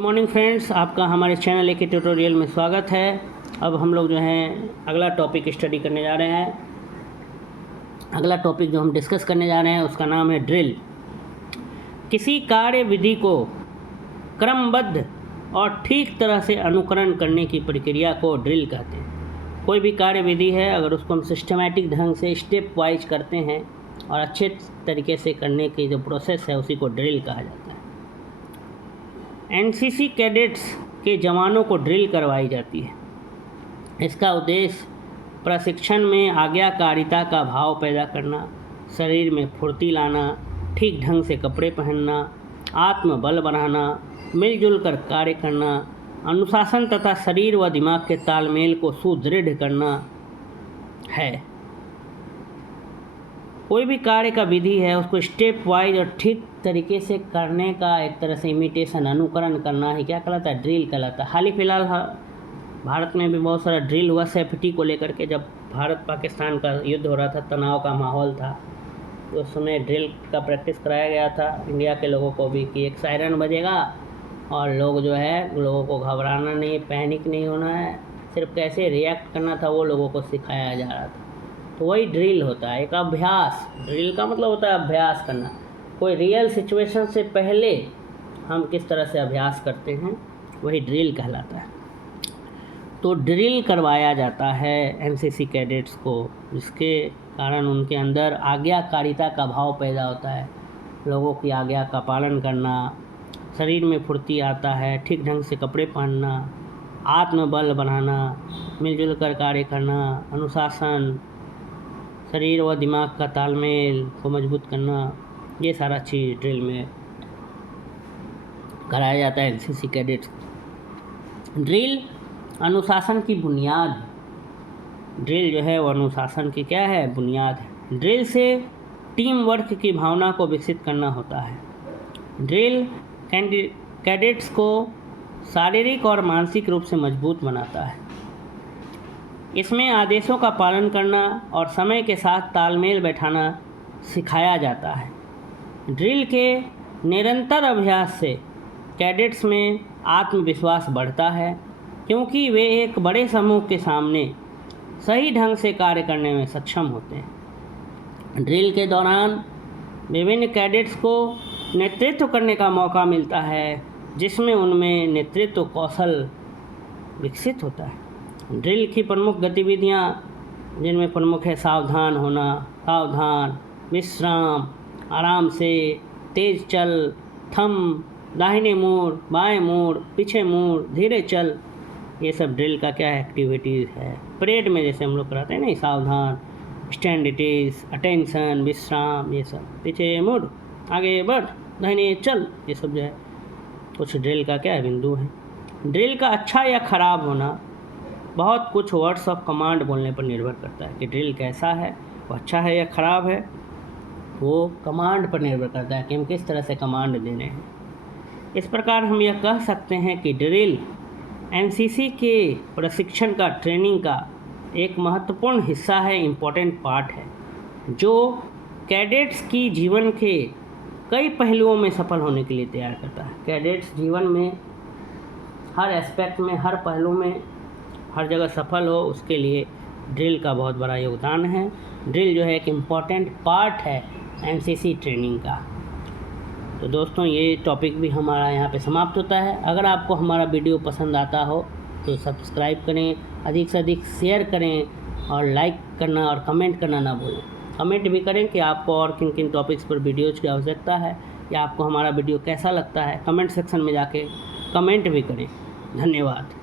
Good morning friends, आपका हमारे channel के ट्यूटोरियल में स्वागत है। अब हम लोग जो हैं अगला टॉपिक स्टडी करने जा रहे हैं। अगला टॉपिक जो हम डिस्कस करने जा रहे हैं उसका नाम है ड्रिल। किसी कार्य विधि को क्रमबद्ध और ठीक तरह से अनुकरण करने की प्रक्रिया को ड्रिल कहते हैं। कोई भी कार्य विधि है, अगर उसको हम सिस्टमैटिक ढंग से स्टेप वाइज करते हैं और अच्छे तरीके से करने की जो प्रोसेस है उसी को ड्रिल कहा जाता है। एनसीसी कैडेट्स के जवानों को ड्रिल करवाई जाती है। इसका उद्देश्य प्रशिक्षण में आज्ञाकारिता का भाव पैदा करना, शरीर में फुर्ती लाना, ठीक ढंग से कपड़े पहनना, आत्मबल बढ़ाना, मिलजुल कर कार्य करना, अनुशासन तथा शरीर व दिमाग के तालमेल को सुदृढ़ करना है। कोई भी कार्य का विधि है उसको स्टेप वाइज और ठीक तरीके से करने का एक तरह से इमिटेशन, अनुकरण करना ही क्या कहलाता है? ड्रिल कहलाता है। हाल ही फिलहाल भारत में भी बहुत सारा ड्रिल हुआ सेफ्टी को लेकर के। जब भारत पाकिस्तान का युद्ध हो रहा था, तनाव का माहौल था, तो उस समय ड्रिल का प्रैक्टिस कराया गया था इंडिया के लोगों को भी कि एक सायरन बजेगा और लोग जो है, लोगों को घबराना नहीं, पैनिक नहीं होना है, सिर्फ कैसे रिएक्ट करना था वो लोगों को सिखाया जा रहा था। तो वही ड्रिल होता है, एक अभ्यास। ड्रिल का मतलब होता है अभ्यास करना। कोई रियल सिचुएशन से पहले हम किस तरह से अभ्यास करते हैं वही ड्रिल कहलाता है। तो ड्रिल करवाया जाता है एनसीसी कैडेट्स को, जिसके कारण उनके अंदर आज्ञाकारिता का भाव पैदा होता है। लोगों की आज्ञा का पालन करना, शरीर में फुर्ती आता है, ठीक ढंग से कपड़े पहनना, आत्मबल बढ़ाना, मिलजुल कर कार्य करना, अनुशासन, शरीर व दिमाग का तालमेल को मजबूत करना, ये सारा चीज़ ड्रिल में कराया जाता है एनसीसी कैडेट्स। ड्रिल अनुशासन की बुनियाद है। ड्रिल जो है वो अनुशासन की क्या है? बुनियाद है। ड्रिल से टीम वर्क की भावना को विकसित करना होता है। ड्रिल कैडेट्स को शारीरिक और मानसिक रूप से मजबूत बनाता है। इसमें आदेशों का पालन करना और समय के साथ तालमेल बैठाना सिखाया जाता है। ड्रिल के निरंतर अभ्यास से कैडेट्स में आत्मविश्वास बढ़ता है, क्योंकि वे एक बड़े समूह के सामने सही ढंग से कार्य करने में सक्षम होते हैं। ड्रिल के दौरान विभिन्न कैडेट्स को नेतृत्व करने का मौका मिलता है, जिसमें उनमें नेतृत्व कौशल विकसित होता है। ड्रिल की प्रमुख गतिविधियाँ, जिनमें प्रमुख है सावधान होना, सावधान, विश्राम, आराम से, तेज चल, थम, दाहिने मोड़, बाएं मोड़, पीछे मोड़, धीरे चल, ये सब ड्रिल का क्या है? एक्टिविटीज़ है। परेड में जैसे हम लोग कराते हैं ना, सावधान, स्टैंड इट इज, अटेंशन, विश्राम, ये सब, पीछे मुड़, आगे बढ़, दाहिने चल, ये सब जो है कुछ ड्रिल का क्या है? बिंदु है। ड्रिल का अच्छा या ख़राब होना बहुत कुछ वर्ड्स ऑफ कमांड बोलने पर निर्भर करता है कि ड्रिल कैसा है, वो अच्छा है या ख़राब है। वो कमांड पर निर्भर करता है कि हम किस तरह से कमांड दे रहे हैं। इस प्रकार हम यह कह सकते हैं कि ड्रिल एनसीसी के प्रशिक्षण का, ट्रेनिंग का एक महत्वपूर्ण हिस्सा है, इम्पोर्टेंट पार्ट है, जो कैडेट्स की जीवन के कई पहलुओं में सफल होने के लिए तैयार करता है। कैडेट्स जीवन में हर एस्पेक्ट में, हर पहलू में, हर जगह सफल हो, उसके लिए ड्रिल का बहुत बड़ा योगदान है। ड्रिल जो है एक इम्पॉर्टेंट पार्ट है एनसीसी ट्रेनिंग का। तो दोस्तों, ये टॉपिक भी हमारा यहाँ पे समाप्त होता है। अगर आपको हमारा वीडियो पसंद आता हो तो सब्सक्राइब करें, अधिक से अधिक शेयर करें और लाइक करना और कमेंट करना ना भूलें। कमेंट भी करें कि आपको और किन किन टॉपिक्स पर वीडियोज़ की आवश्यकता है या आपको हमारा वीडियो कैसा लगता है। कमेंट सेक्शन में जाके कमेंट भी करें। धन्यवाद।